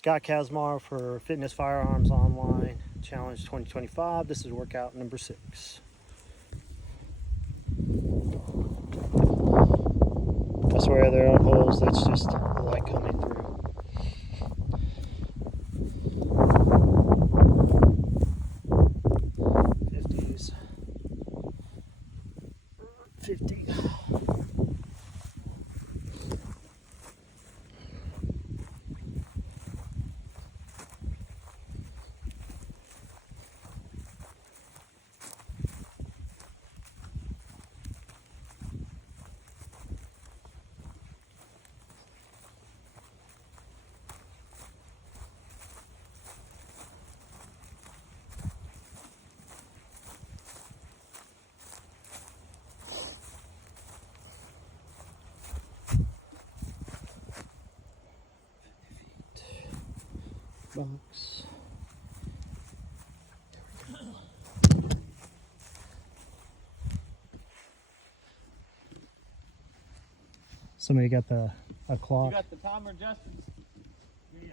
Scott Kazmar for Fitness Firearms Online Challenge 2025. This is workout number 6. I swear there are holes, that's just the light coming through. '50s. 50. Box. Somebody got a clock. You got the timer, Justin? Yeah.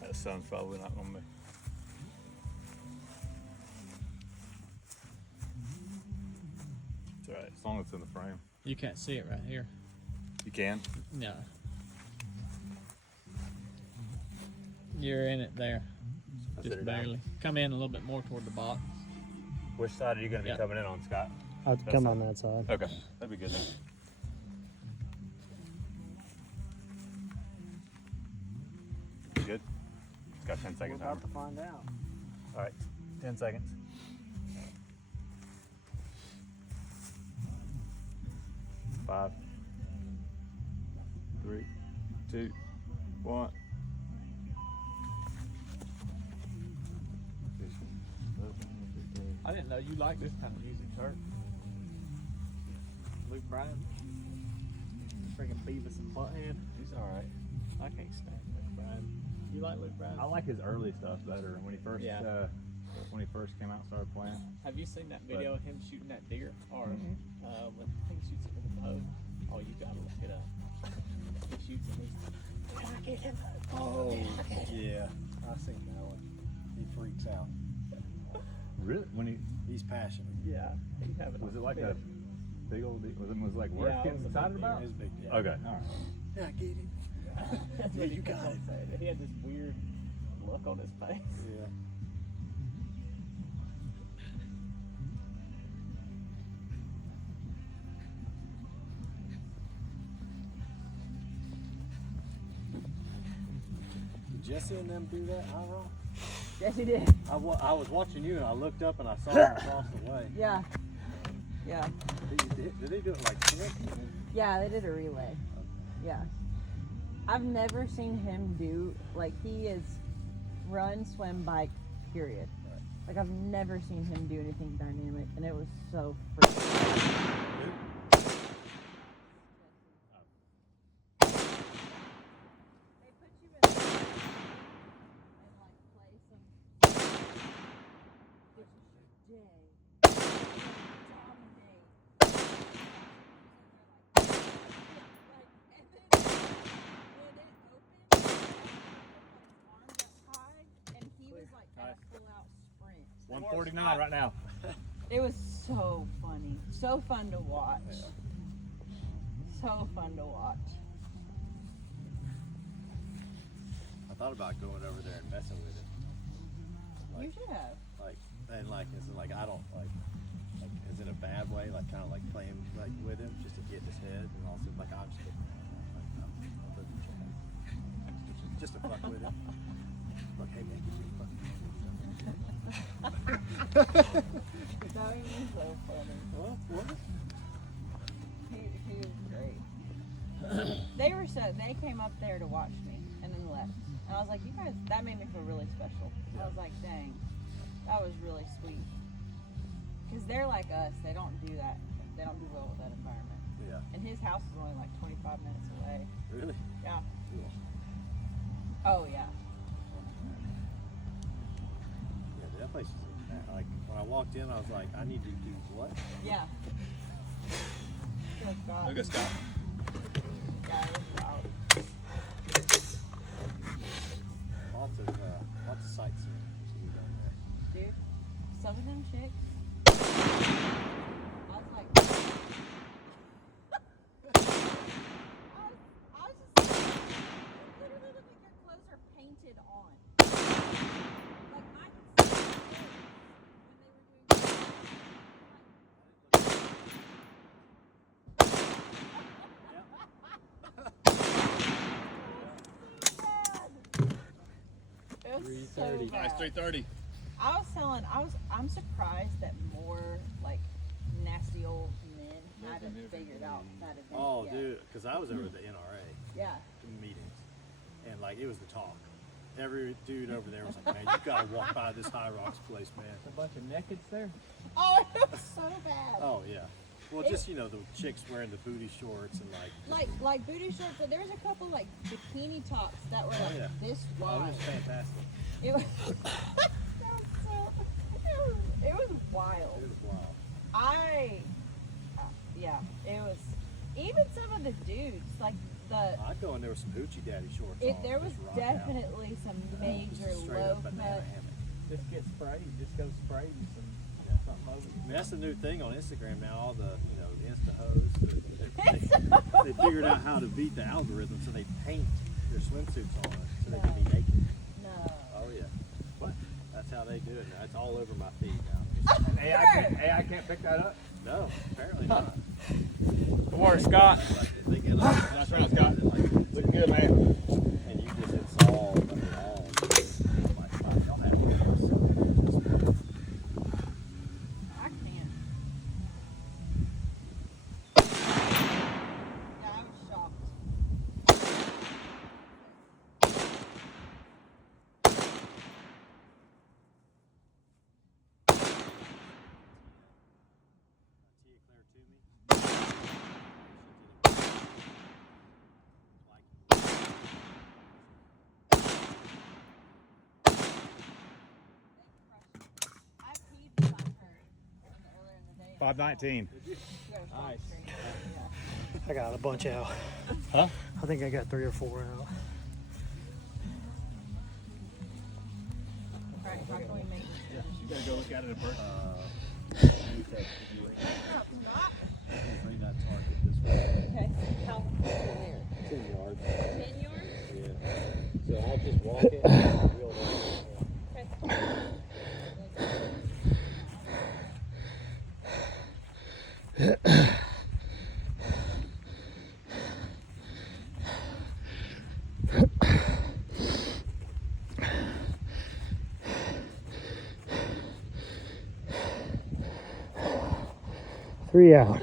That sun's probably not gonna be. It's alright, as long as it's in the frame. You can't see it right here. You can? No. You're in it there. Just barely. Come in a little bit more toward the box. Which side are you gonna be coming in on, Scott? I'll come on that side. Okay, that'd be good then. Good? Got 10 seconds. We're about to find out. Alright, 10 seconds. 5, 3, 2, 1. I didn't know you liked this kind of music, Kurt. Luke Bryan. Freaking Beavis and Butthead. He's alright. I can't stand Luke Bryan. You like Luke Bryan? I like his early stuff better. When he first when he first came out and started playing. Have you seen that video of him shooting that deer? Or when he shoots it with a bow? Oh, you gotta look it up. He shoots it. Oh, yeah. I seen that one. He freaks out. Really? When He's passionate. Yeah. He's having was it like a big old deal? Was it like worth getting excited about? It was a big deal. Okay, alright. Yeah, I get it. That's Yeah, what he you got kept on it. saying. He had this weird look on his face. Yeah. Did Jesse and them do that, Ira? Yes, he did. I was watching you and I looked up and I saw him across the way. Yeah. Yeah. Did they do it like quick? Yeah, they did a relay. Yeah. I've never seen him do, like, he is run, swim, bike, period. Like, I've never seen him do anything dynamic, and it was so freaking Nice. full out sprint. 149 right now. It was so funny. So fun to watch. So fun to watch. I thought about going over there and messing with it. You should have. Is it like I don't like is it a bad way? Like kind of like playing like with him just to get in his head and also like I'm just just to fuck with him. Like, hey man, give me a fucking That was so funny. what? He was great. They came up there to watch me and then left. And I was like, you guys, that made me feel really special. I was like, dang. That was really sweet. Because they're like us. They don't do that. They don't do well with that environment. Yeah. And his house is only like 25 minutes away. Really? Yeah. Cool. Oh, yeah. Yeah, that place is like when I walked in, I was like, I need to do what? Yeah. Oh, God. Look at Scott. Yeah, it was wild. Lots of sightseeing to be done there. Dude, some of them chicks. I was like, I was just like, it literally looked like their clothes are painted on. Like, I could see their clothes when they were doing it was so bad. Nice, 330. I'm surprised that more like nasty old men haven't figured out that event Oh, yet. dude, because I was over at the NRA Yeah. meetings, and like it was the talk. Every dude over there was like, "Man, you gotta walk by this High Rocks place, man." A bunch of nakeds there. Oh, it was so bad. Oh yeah. Well, just the chicks wearing the booty shorts and Like booty shorts, but there was a couple like bikini tops that were like yeah. this Oh, it wide. was fantastic. It was, it was wild. It was wild. Yeah, it was. Even some of the dudes, like I'd go in there with some hoochie daddy shorts. on, there was just rock definitely some out. major Just straight low up banana cut. hammock. Just get sprayed. Just go spray you some something over. I mean, that's the new thing on Instagram now. All the Insta hoes. They figured out how to beat the algorithm, so they paint their swimsuits on so they can be naked. No. Oh yeah, but that's how they do it now. It's all over my feed now. And AI can't pick that up? No, apparently not. Good morning, Scott. Like, they get Nice round, Scott. Looking good, man. and you just it's all. I mean, all. Like, wow, y'all have to get this. I can't. Yeah, I was shocked. Tia Claire to me. I peed beside her earlier in the day. 519. Nice. I got a bunch out. Huh? I think I got 3 or 4 out. Alright, how can we make this? You gotta go look at it in person. Bring that target this way. Okay, how there? 10 yards. 10 yards? Yeah. So I'll just walk it and reel it in. Okay. Three out.